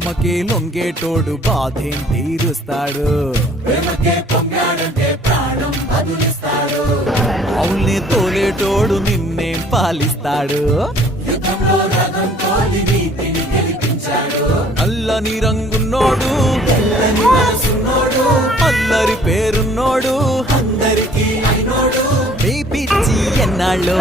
ప్రేమకే లొంగేటోడు బాధేం తీరుస్తాడు. అవుల్ని తోలేటోడు నిన్నేం పాలిస్తాడు. నల్లని రంగున్నోడు అల్లరి పేరున్నోడు మీ పిచ్చి ఎన్నాళ్ళో